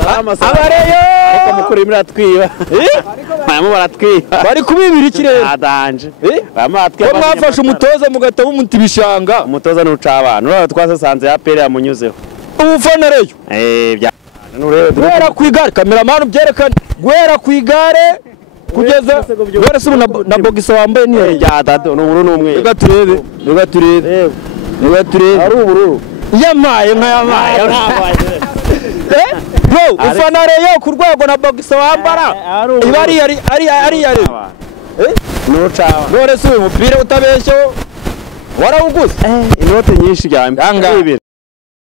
abareyo ariko mukuri muri atwiba barimo baratwiba bari kubibira ikirere adanje ko mwafashe umutoza mugata bumuti bishanga umutoza n'ucabana uraba twasasanze ya pere yamunyuzeho ubufana reyo guhera ku igare kameramani byerekana guhera ku igare kugeza guhera se na bogiso wambaye niyo ya dado n'ubururu n'umwe reka turebe ari ubururu yamaye bro ufana reyo ku rwego na bogiso wambara iba ari yari n'ucaba none se uyu mupira utabeshye warawuguze inote nyinshi cyane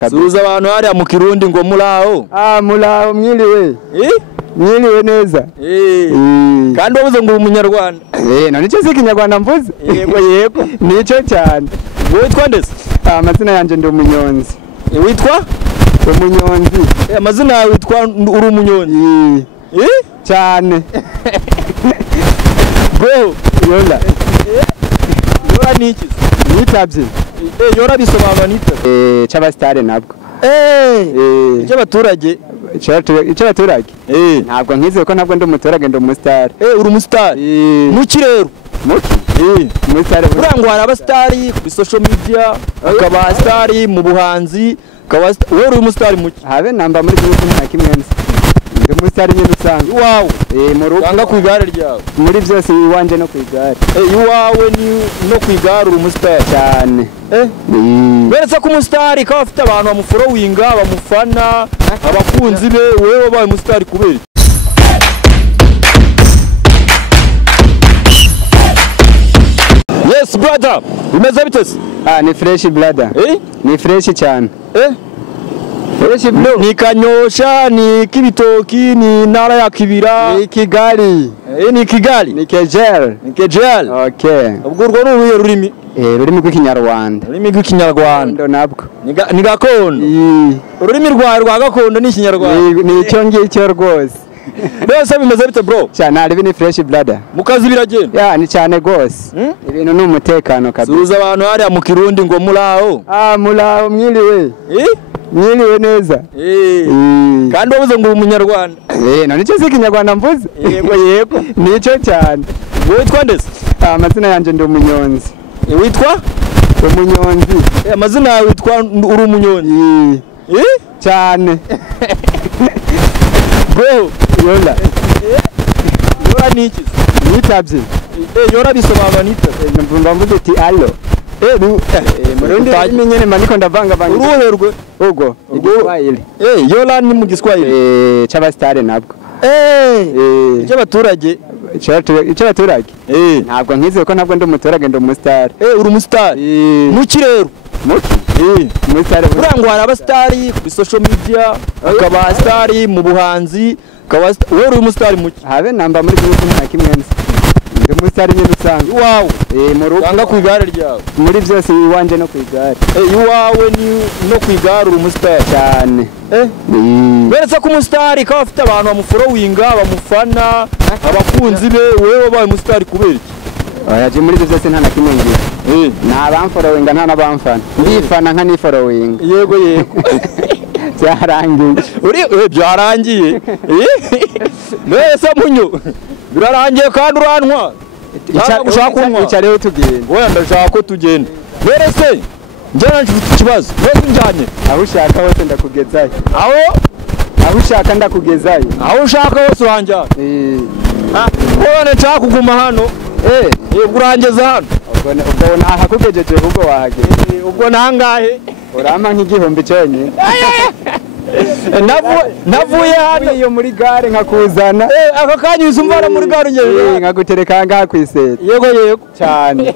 suza abantu hariya mu Kirundi ngo muraho muraho mwiriwe mwiriwe neza kandi wabuze ngo umunyarwanda none icyo si ikinyarwanda mvuze yego nicyo cyane witwa ndetse amazina yanjye ndi umunyonzi witwa umunyonzi amazina yawe witwa uri umunyonzi cyane bro yola niki nitabye yora bisobanura nita cy'abasitari nabwo cy'abaturage icy'abaturage ntabwo nkize ko ntabwo ndi umuturage ndi umusitari uri umusitari muki rero umusitari buriya ngo hari abasitari kuri social media akaba asitari mu buhanzi wowe uri umusitari muki habe namba muri gihugu nta kimwe nzi ndi umusitari nyine usanzwe iwawe mu rugo wanga ku igare ryawe muri byose iwanjye no ku igare iwawe no ku igare uri umusitari cyane beretse ko umusitari kaba afite abantu bamuforowinga bamufana abakunzi be wowe wabaye umusitari kubera yes brother bimeze bite se ni fresh brother ni fresh cyane fresh bro ni Kanyosha ni Kibitoki ni Ntara ya Kibira ni Kigali ni Kigali ni Kejel okay ubwo urwo ni uruhe rurimi ururimi rw'ikinyarwanda rw'ikinyarwanda nabwo ni gakondo ururimi rwa gakondo ni ikinyarwanda ni icyo ngicyo rwose byose bimeze bite bro cyane ari ni fresh brother mu kazi biragenda ni cyane gose ibintu ni umutekano kabisa suza abantu hariya mu Kirundi ngo muraho muraho mwiriwe mwiriwe neza kandi wabuze ngo umunyarwanda none icyo si ikinyarwanda mvuze yego nicyo cyane witwa ndetse amazina yanjye ndi umunyonzi witwa umunyonzi amazina yawe witwa uri umunyonzi cyane bro yola niki nitabye yora bisobanura nita mvumba mvuze ati allo murundi nyene maniko ndavanga uruherwe ubwo igiswahili yola ni mu giswahili cy'abasitari nabwo cy'abaturage icy'abaturage ntabwo nkize ko ntabwo ndi umuturage ndi umusitari uri umusitari muki rero umusitari buriya ngo hari abasitari kuri social media akaba asitari mu buhanzi wowe uri umusitari muki habe namba muri gihugu nta kimwe nzi ndi umusitari nyine usanzwe iwawe mu rugo wanga ku igare ryawe muri byose iwanjye no ku igare iwawe no ku igare uri umusitari cyane beretse ko umusitari kaba afite abantu bamuforowinga bamufana abakunzi be wowe wabaye umusitari kubera iki yaje muri byose nta na kimwe ngira nta bamforowinga nta n'abamfana ndifana nka niforowinga yego byarangiye mbese munyo birarangiye kandi urantwa ushaka kunywa icareho tugenda wenda ndashaka ko tugenda mbese njyana mfite ikibazo mbese njyanye aho ushaka hose ndakugezayo aho ushaka ndakugezayo aho ushaka hose uranjyana ubwo nshaka kuguma hano urangeza hano ubwo nahakugejeje ubwo wahageze ubwo nangahe urampa nk'igihumbi cyonyine navuye hano iyo muri gare nkakuzana aka kanya usumvana muri gare ngeze nkagutereka ngaha ku iseta yego cyane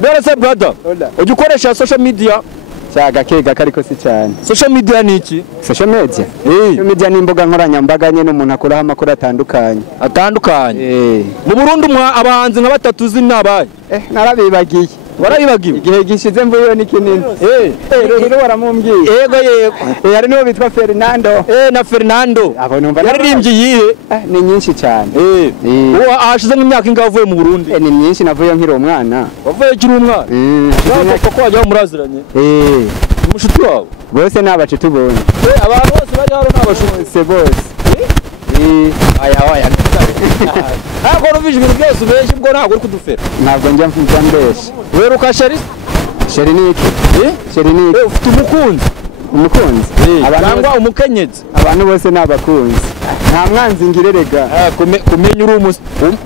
mbese brother ujya ukoresha social media gake ariko si cyane social media ni iki social media ni imbuga nkoranyambaga nyine umuntu akuraho amakuru atandukanye mu Burundi abahanzi nka batatu uzi nabaye narabibagiye warabibagiwe igihe gishize mvuyeho ni kinini rero waramumbwiye yego yari niwe bitwa Fernando na Fernando abo numva yaririmbye yihe ni nyinshi cyane uwo ashize nk'imyaka ingahe avuye mu Burundi ni myinshi navuye nkiri umwana wavuye ukiri umwana kuko wajya muraziranye umushuti wawe bose ni abacuti ubonye abantu bose bari hano ni abashuti bose aya ntabwo numvise ibintu byose ubeshye ubwo ntabwo uri kudufera ntabwo njya mbeshya weruka sheri sheri ni iki sheri ni iki ufite umukunzi cyangwa umukenyezi abantu bose ni abakunzi nta mwanzi ngirerega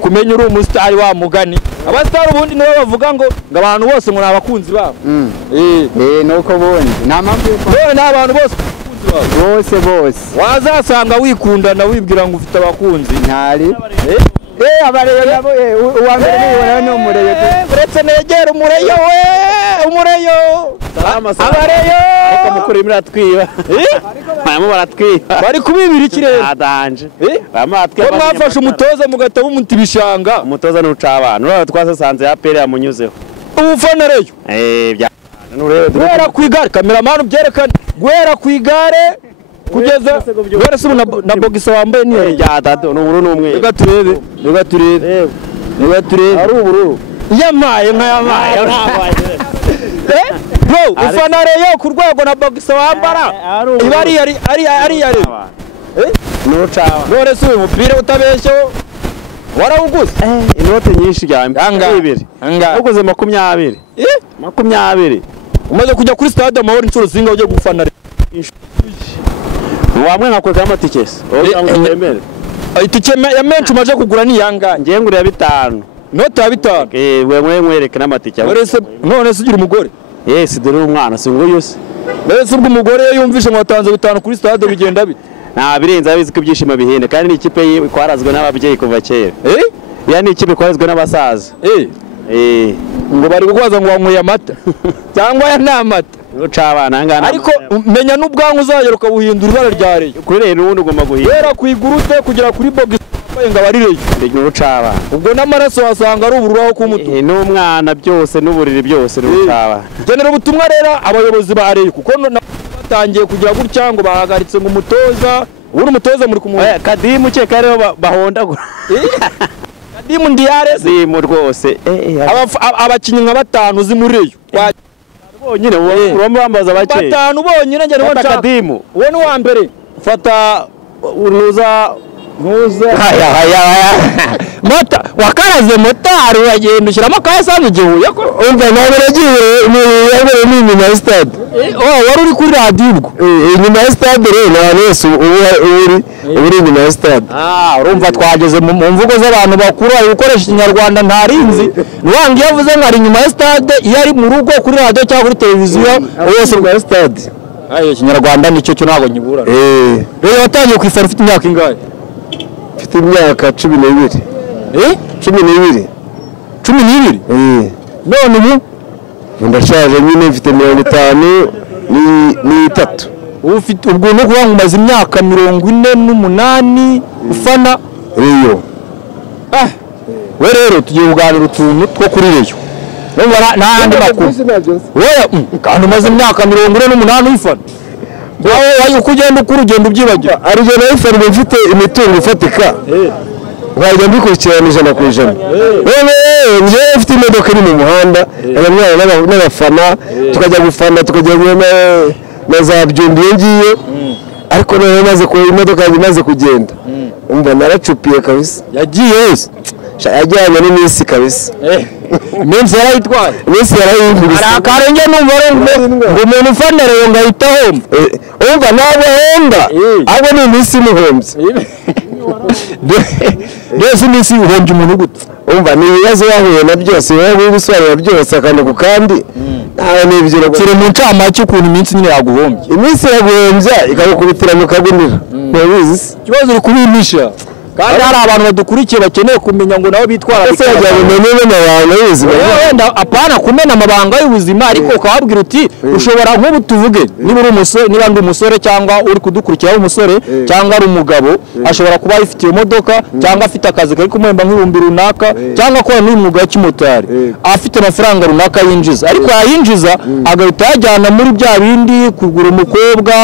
kumenya uri umusitari wa mugani abasitari ubundi nibo bavuga ngo abantu bose ngo ni abakunzi babo nuko bundi nta mpamvu yuko ni abantu bose bose wazasanga wikundana wibwira ngo ufite abakunzi ntari abareyo nabo uwa mbere nibona ni umureyo uretse negera umureyo umureyo abareyo ariko mukuru muri atwiba barimo baratwiba bari kubibira ikirere adanje ko mwafashe umutoza mugahita mumuta ibishanga umutoza n'ucabana uraba twasasanze ya pere yamunyuzeho ubufana reyo guhera ku igare kameramani byerekane guhera ku igare kugeza guhera se na bogisa wambaye niyo rya dado n'ubururu n'umweru reka turebe ari ubururu yamaye bro ufana reyo ku rwego na bogisa wambara iba ari iya reyo n'ucaba none se uyu mupira utabeshyeho warawuguze inote nyinshi cyane ibiri uguze 20 umaze kujya kuri stade Amahoro inshuro zinga ujye gufana wamwe nkakweka amatike itike ya menshi umaze kugura ni yanga ngiye ngura ya 5 note ya 5 wewe mwereke n'amatike none se ugira umugore yes dore umwana singo yose mbese ubwo umugore yumvishe ngo watanze 5 kuri stade bigenda bite nta birenze abizi ko ibyishimo bihinde kandi ni ikipe ikwarazwe n'ababyeyi kuva kera ya ni ikipe ikwarazwe n'abasaza ngo bari gukwaza ngo wanyweye amata cyangwa ya nta mata ucabana ngana ariko menya n'ubwangu uzagera ukabuhindura ibara rya reyo kuri rero ubundi ugomba guhindura wera kwigurute kugera kuri bogisi ngo abarireyo n'ucabana ubwo n'amaraso wasanga ari ubururu aho kumutu n'umwana byose n'uburiri byose n'ucabana genera ubutumwa rero abayobozi ba reyo kuko batangiye kugira gutya ngo bahagaritse ngo umutoza uri umutoza muri kumuha Kadimu ceka rero bahondagura Kadimu ndiyare zimu rwose abakinyi nka 5 zimuriyo bonyine uromba bambaza bake 5 bonyine njye niho nshaka Kadimu wowe ni wa mbere fata uruza haya mota wakaraze motari wagenda ushyiramo ka esanse igihuye ko umva nawe nagiye ni inyuma ya stade wari uri kuri radiyo ubwo inyuma ya stade rero nawe wese uri inyuma ya stade urumva twageze mu mvugo z'abantu bakuru ari gukoresha ikinyarwanda ntarinzi niwanga iyo avuze ngo ari inyuma ya stade iyo ari mu rugo kuri radiyo cyangwa kuri televiziyo wese inyuma ya stade ikinyarwanda nicyo cyo ntabwo nyibura rero watangiye kwifara ufite imyaka ingahe mfite imyaka 12 12 none ubu ndashaje nyine mfite 53 ufite ubwo no kuba umaze imyaka 48 ufana reyo we rero tugiye kuganira utuntu two kuri reyo n'andi makuru wewe kandi umaze imyaka 48 ufana wayo uko ugenda ukura ugenda ubyibagira arugendo y'ifana mfite imitungo ifatika wajya mbikurikirana 100%. Njyewe mfite imodoka iri mu muhanda n'abafana tukajya gufana tukajya na za byumbi ngiye ariko none maze ko imodoka imaze kugenda umva naracupiye kabisa yagiye wese yajyanye n'iminsi kabisa iminsi yarayitwaye iminsi yarayihindutse akarenge numva ngo umuntu ufanere ngo ahita homba umva ntabwo homba ahubwo ni iminsi imuhombye mbese iminsi uhombye umuntu gute umva ni ibibazo yahuye na byose wowe gusobanura byose akandi ku kandi ntawe n'ibyo kiri mu ncamake ukuntu iminsi nyine yaguhombye iminsi yaguhombya ikagukubitira mu kagunira ntubizi se ikibazo uri kubimisha kandi hari abantu badukurikiye bakeneye kumenya ngo nabo bitwara ese bajya bumenye n'amabanga y'ubuzima wenda apana kumena amabanga y'ubuzima ariko ukababwira uti ushobora nk'ubu tuvuge niba uri umusore niba ndi umusore cyangwa uri kudukurikiraho umusore cyangwa ari umugabo ashobora kuba yifitiye imodoka cyangwa afite akazi kari kumuhemba nk'ibihumbi runaka cyangwa akora n'umwuga w'ikimotari afite amafaranga runaka yinjiza ariko yayinjiza agahita yajyana muri bya bindi kugura umukobwa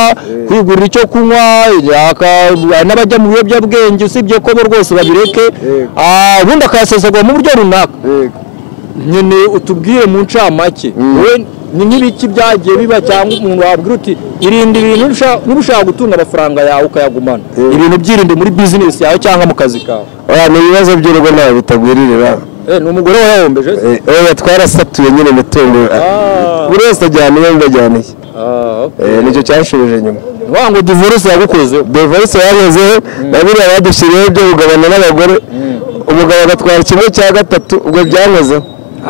kwigurira icyo kunywa n'abajya mu biyobyabwenge usibye ko rwose babireke ubundi akayasesagura mu buryo runaka nyine utubwire mu ncamake ni nk'ibiki byagiye biba cyangwa umuntu wabwira uti irinde ibintu niba ushaka gutunga amafaranga yawe ukayagumana ibintu byirinde muri business yawe cyangwa mu kazi kawe ni ibibazo by'urugo ntawe bitagwiririra ni umugore wayahombeje oya twarasatuye nyine imitungo buri wese ajyana iyo ndajyaniye nicyo cyashubije nyuma ngo divorce yagukozeho divorce yagezeho na biriya badushyiriyeho byo kugabana n'abagore umugabo agatwara 1/3 ubwo byankozeho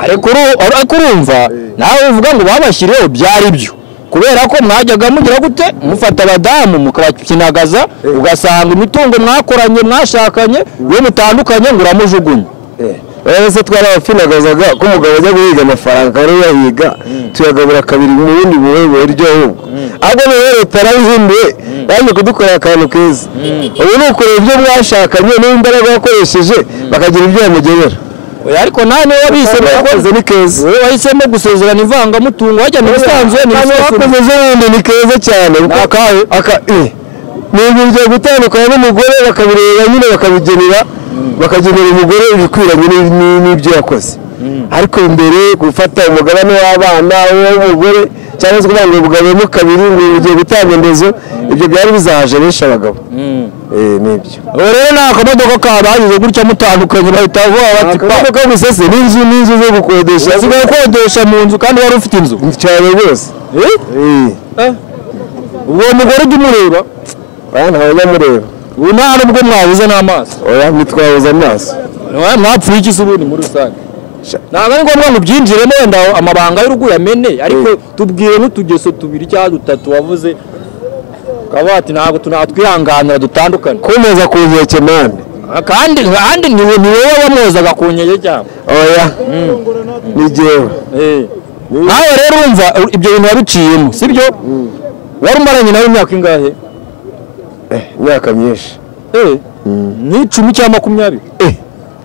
ariko urumva nawe uvuga ngo babashyiriyeho byari byo kubera ko mwajyaga mugira gute mufata abadamu mukabakinagaza ugasanga imitungo mwakoranye mwashakanye iyo mutandukanye ngo uramujugunye se twarabafinagazaga ko umugabo ajya guhiga amafaranga rero yahiga tuyagabura kabiri mu bundi buryo ahubwo ahubwo rero leta yarabihinduye yaje kudukorera akantu keza ubu ni ukureba ibyo mwashakanye n'imbaraga wakoresheje bakagira ibyo bamugenera ariko nawe wabihisemo yakoze ni keza wowe wahisemo gusezerana ivangamutungo wajya mu bisanzwe ni keza cyane ni uburyo gutandukana n'umugore bakabireba nyine bakagenera umugore ibikwiranye n'ibyo yakoze ariko imbere gufata umugabane w'abana w'umugore cyangwa se kuvuga ngo umugabemo kabiri ngo ugiye gutanga indezo ibyo byari bizahaje benshi abagabo nibyo rero nta kamodoka kabagize gutya mutandukanye bahita vuba bati akamodoka gusa se n'inzu zo gukodesha asigaye ukodesha mu nzu kandi wari ufite inzu cyane rwose uwo mugore ujya umureba ntawe nyamureba ubu nta nubwo mwabuze n'amaso oya ntitwabuze amaso mwapfuye iki se ubundi muri rusange ntabwo ari ngombwa ngo ubyinjiremo wenda amabanga y'urugo yamene ariko tubwire n'utugeso 2 cyangwa 3 wavuze ukaba wati ntabwo tunatwihanganira dutandukane kumeza ku nkeke mane kandi ni wowe wamwozaga ku nkeke cyangwa oya ni jewe nawe rero urumva ibyo bintu wabiciyemo sibyo wari umaranye nawe imyaka ingahe imyaka myinshi ni 10 cyangwa 20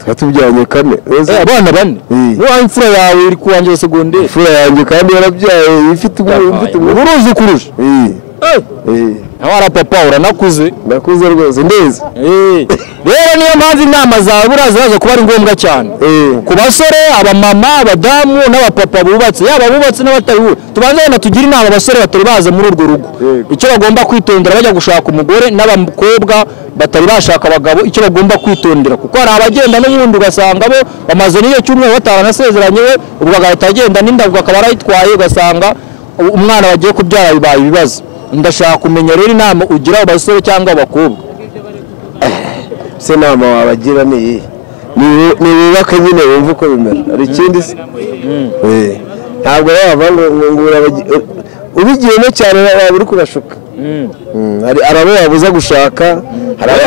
twatubyanye 4 abana 4 n'uwa imfura yawe iri kuwangira segonderi imfura yanjye kandi yarabyaye ifite uruzi kurusha papa uranakuze ndakuze rwose ndeze rero niyo mpamvu inama zawe burazaza kuba ari ngombwa cyane ku basore abamama abadamu n'abapapa bubatse yaba bubatse n'abatari tubanze na tugira inama abasore batari baza muri urwo rugo icyo bagomba kwitondera bajya gushaka umugore n'abakobwa batari bashaka abagabo icyo bagomba kwitondera kuko hari abagenda n'ubundi ugasanga bo bamaze n'iyo cyumweru bataranasezeranye we ubwo agahita agenda n'indabwo akaba arayitwaye ugasanga umwana bagiye kubyara bibaye ibibazo ndashaka kumenya rero inama ugira abasore cyangwa abakobwa se nama wabagira ni bubaka nyine wumva uko bimera hari ikindi se ntabwo wava ngo ubigiyemo cyane waba uri kubashuka hari abo wabuza gushaka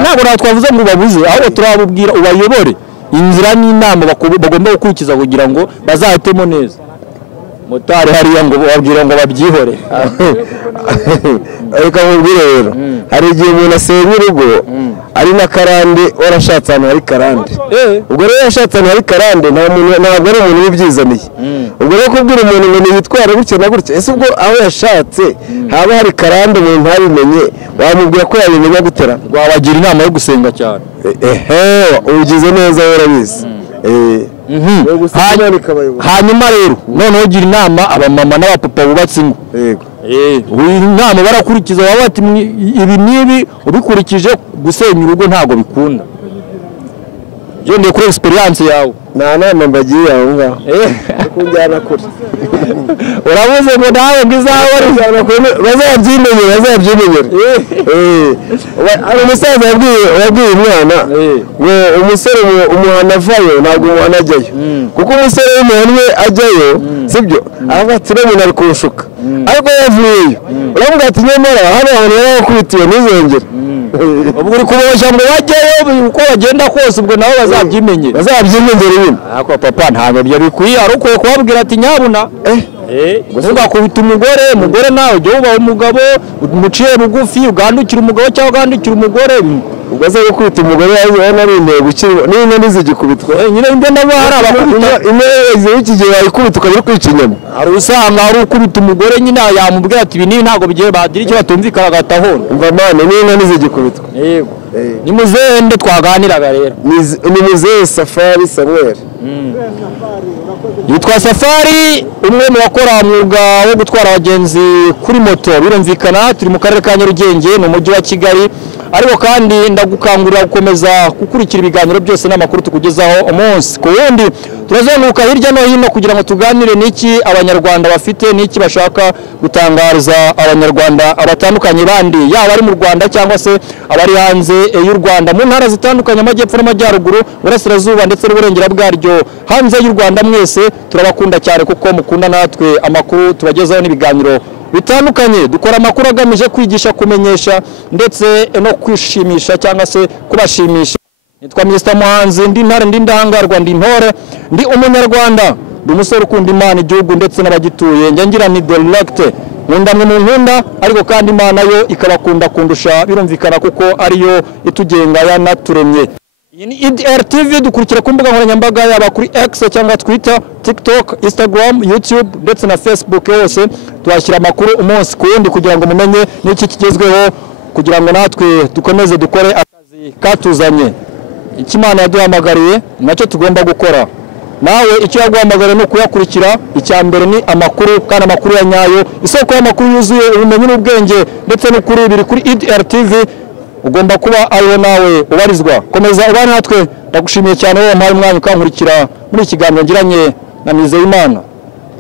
ntabwo twavuze ngo ubabuze ahubwo turabubwira ubayobore inzira n'inama bagomba gukurikiza kugira ngo bazahitemo neza motari hariya ngo babwira ngo babyihore ariko nkubwire rero hari igihe umuntu asenya urugo ari na karande warashatse ahantu hari karande ubwo rero yashatse ahantu hari karande ntabwo ari umuntu wibyizaniye ubwo rero kubwira umuntu ngo niyitware gutya na gutya ese ubwo aho yashatse haba hari karande umuntu ntabimenye wamubwira ko yabimenya gutera wabagira inama yo gusenga cyane ubigize neza warabizi hanyuma rero noneho ugira inama abamama n'abapapa bubatse ingo inama barakurikiza baba bati ibi n'ibi ubikurikije gusenya urugo ntabwo bikunda yongeye kuri experience yawe nta nama mbagiye aho ngaho kunjyana kure urabuze ngo nawe ngo izawe bazabyimenyera hari umusaza wabwiye umwana ngo umusore umuhana avayo ntabwo umuhana ajyayo kuko umusore w'umuhana ajyayo sibyo aravuga ati n'umuntu ari kunshuka ariko yavuyeyo uravuga ati nyamara hano hantu yari yakubitiwe ntizongere ubwo uri kuboshya ngo bajyayo uko bagenda kose ubwo nabo bazabyimenyera nyine ariko papa ntabwo ibyo bikwiye ari ukwiye kubabwira ati nyabuna ugakubita umugore nawe ujya wubaha umugabo umuciye bugufi ugandukira umugabo cyangwa ugandukira umugore ubwo se gukubita umugore yawe ari intego n'ino ntizigikubitwa nyine ibyo ndabo hari abakubita intebe y'iki gihe wayikubita ukajya kwica inyama hari usanga hari ukubita umugore nyine yamubwira ati ibi ntabwo bigiye bagira icyo batumvikana agahita ahona umva mane n'ino ntizigikubitwa yego ni muzehe nde twaganiraga rero ni muzehe Safari Samuel yitwa Safari, umwe mu bakora umwuga wo gutwara abagenzi kuri moto. Birumvikana turi mu karere ka Nyarugenge no mujyi wa Kigali, ariko kandi ndagukangurira gukomeza gukurikira ibiganiro byose n'amakuru tukugezaho umunsi ku wundi. Turazenguruka hirya no hino kugira ngo tuganire n'iki abanyarwanda bafite, n'iki bashaka gutangariza abanyarwanda abatandukanye bandi, yaba ari mu Rwanda cyangwa se abari hanze y'u Rwanda, mu ntara zitandukanye, amajyepfo n'amajyaruguru, burasirazuba ndetse n'uburengera bwaryo. Hanze y'u Rwanda mwese turabakunda cyane kuko mukunda natwe amakuru tubagezaho n'ibiganiro bitandukanye. Dukora amakuru agamije kwigisha, kumenyesha ndetse no kwishimisha cyangwa se kubashimisha. Nitwa Mr. Muhanzi, ndi ntare, ndi ndahangarwa, ndi ntore, ndi umunyarwanda, ndi umusore ukunda Imana, igihugu ndetse n'abagituye. Njya ngira ni directe, nkunda mwe mu nkunda, ariko kandi Imana yo ikabakunda kundusha. Birumvikana kuko ariyo itugenga yanaturemye. Iyi ni EDR TV, dukurikira ku mbuga nkoranyambaga yaba kuri X cyangwa Twitter, TikTok, Instagram, YouTube ndetse na Facebook. Hose tuhashyira amakuru umunsi ku wundi kugira ngo mumenye n'iki kigezweho, kugira ngo natwe dukomeze dukore akazi katuzanye. Ikimana yaduhamagariye nacyo tugomba gukora. Nawe icyo yaguhamagariye no kuyakurikira. Icya mbere ni amakuru, kandi amakuru ya nyayo, isoko y'amakuru yuzuye ubumenyi n'ubwenge ndetse n'ukuri biri kuri EDR TV. Ugomba kuba ariho nawe ubarizwa. Komeza ubane natwe, ndagushimiye cyane wowe mpaye umwanya ukankurikira muri ikiganiro ngiranye na Nizeyimana.